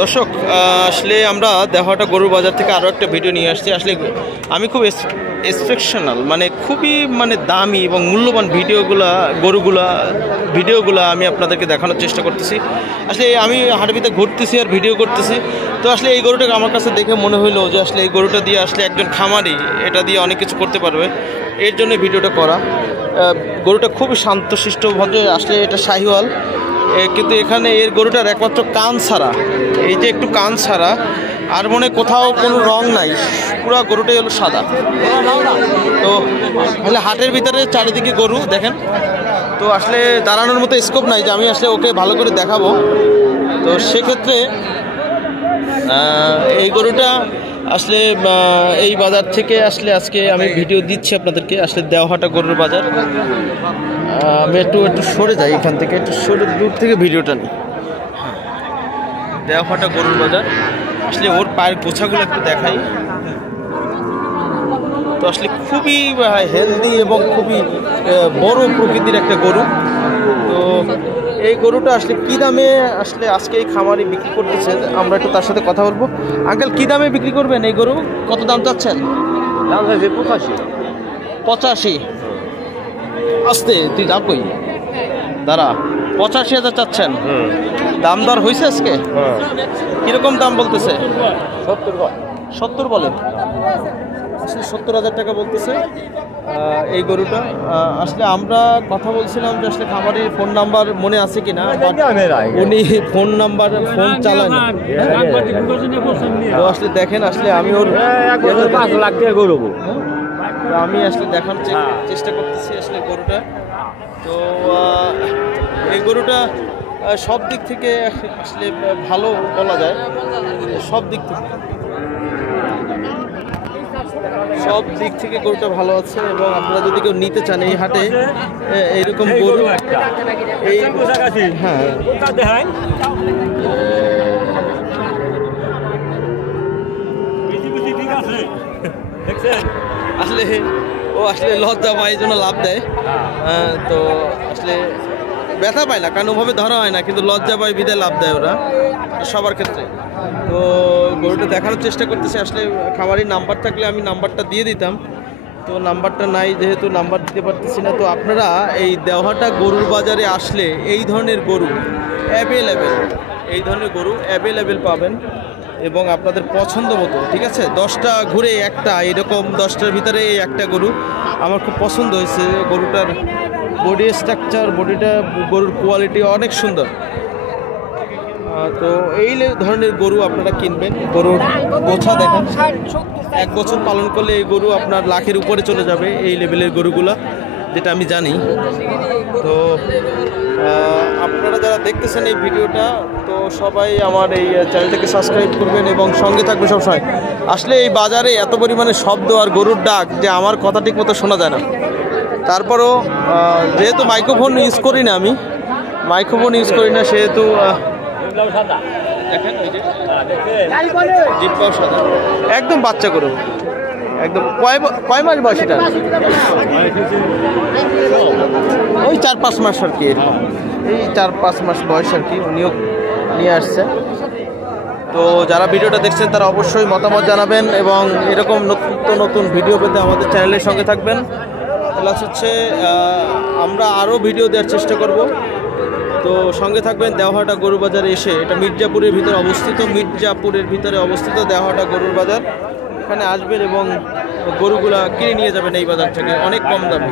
দর্শক আসলে আমরা দেওহাটা গরুর বাজার থেকে আরও একটা ভিডিও নিয়ে আসছি। আসলে আমি খুব এক্সেপশনাল মানে খুবই দামি এবং মূল্যবান ভিডিওগুলো আমি আপনাদেরকে দেখানোর চেষ্টা করতেছি। আসলে আমি হাটবিতে ঘুরতেছি আর ভিডিও করতেছি, তো আসলে এই গরুটাকে আমার কাছে দেখে মনে হইলো যে আসলে এই গরুটা দিয়ে আসলে একজন খামারি এটা দিয়ে অনেক কিছু করতে পারবে, এর জন্য ভিডিওটা করা। গরুটা খুবই শান্তশিষ্ট ভদ্র, আসলে এটা শাহিওয়াল, কিন্তু এখানে এর গরুটার একমাত্র কান ছাড়া, এই যে একটু কান ছাড়া, আর মনে কোথাও কোনো রং নাই, পুরো গরুটাই হলো সাদা। তো আসলে হাটের ভিতরে চারিদিকে গরু দেখেন, তো আসলে দাঁড়ানোর মতো স্কোপ নাই যে আমি আসলে ওকে ভালো করে দেখাবো। তো সেক্ষেত্রে এই গরুটা আসলে এই বাজার থেকে আসলে আজকে আমি ভিডিও দিচ্ছি আপনাদেরকে। আসলে দেওহাটা গরুর বাজার, আমি একটু সরে যাই এখান থেকে, একটু সরে দূর থেকে ভিডিওটা নিই। দেওহাটা গরুর বাজার, আসলে ওর পায়ের গোছাগুলো একটু দেখাই। তো আসলে খুবই হেলদি এবং খুবই বড় প্রকৃতির একটা গরু। তো এই গরুটা আসলে কী দামে আসলে আজকে এই খামারি বিক্রি করতেছে আমরা একটু তার সাথে কথা বলবো। আঙ্কেল, কী দামে বিক্রি করবেন এই গরু? কত দাম চাচ্ছেন? দাম চাইছে 85। আসতে তুই যা কই দাঁড়া, 85,000 চাচ্ছেন। দাম দর হয়েছে আজকে? কিরকম দাম বলতেছে? 70 বলে, 70,000 টাকা বলতেছে এই গরুটা। আসলে আমরা কথা বলছিলাম যে আসলে খামারির ফোন নাম্বার মনে আছে কিনা, উনি ফোন চালান। তো আসলে দেখেন, আসলে আমি ওর 5 লাখ টাকা গরু, আমি আসলে দেখানোর চেষ্টা করতেছি আসলে গরুটা। তো এই গরুটা সব দিক থেকে আসলে ভালো বলা যায়, সব দিক থেকে গরুটা ভালো আছে। এবং আপনারা যদি কেউ নিতে চান এই হাটে এইরকম গরু, হ্যাঁ আসলে লজ্জা পায়, এই জন্য লাভ দেয়। তো আসলে ব্যথা পায় না, কারণ ওভাবে ধরা হয় না, কিন্তু লজ্জা পায় বিদায় লাভ দেয় ওরা সবার ক্ষেত্রে। তো গরুটা দেখানোর চেষ্টা করতেছে। আসলে খামারির নাম্বার থাকলে আমি নাম্বারটা দিয়ে দিতাম, তো নাম্বারটা নাই, যেহেতু নাম্বার দিতে পারতেছি না। তো আপনারা এই দেওহাটা গরুর বাজারে আসলে এই ধরনের গরু অ্যাভেলেবেল পাবেন এবং আপনাদের পছন্দ মতো, ঠিক আছে। 10টা ঘুরে একটা এরকম 10টার ভিতরে এই একটা গরু আমার খুব পছন্দ হয়েছে। গরুটার বডি স্ট্রাকচার, গরুর কোয়ালিটি অনেক সুন্দর। তো এই ধরনের গরু আপনারা কিনবেন। গরুর গোছা দেখেন, 1 বছর পালন করলে এই গরু আপনার লাখের উপরে চলে যাবে, এই লেভেলের গরুগুলা, যেটা আমি জানি। তো আপনারা যারা দেখতেছেন এই ভিডিওটা, তো সবাই আমার এই চ্যানেলটাকে সাবস্ক্রাইব করবেন এবং সঙ্গে থাকবে সবসময়। আসলে এই বাজারে এত পরিমাণে শব্দ আর গরুর ডাক যে আমার কথা ঠিক মতো শোনা যায় না। তারপরও যেহেতু মাইক্রোফোন ইউজ করি না, সেহেতু দেখেন ওই যে জিব্বাও সাদা, একদম বাচ্চা গরু, একদম। কয় মাস বয়স এটা? ওই 4-5 মাস আর কি, এরকম এই 4-5 মাস বয়স আর কি উনিও নিয়ে আসছে। তো যারা ভিডিওটা দেখছেন তারা অবশ্যই মতামত জানাবেন এবং এরকম নতুন ভিডিও পেতে আমাদের চ্যানেলের সঙ্গে থাকবেন। প্লাস হচ্ছে আমরা আরও ভিডিও দেওয়ার চেষ্টা করব, তো সঙ্গে থাকবেন। দেওহাটা গরুর বাজারে এসে, এটা মির্জাপুরের ভিতরে অবস্থিত দেওহাটা গরুর বাজার, এখানে আসবেন এবং গরুগুলা কিনে নিয়ে যাবেন এই বাজার থেকে অনেক কম দামে।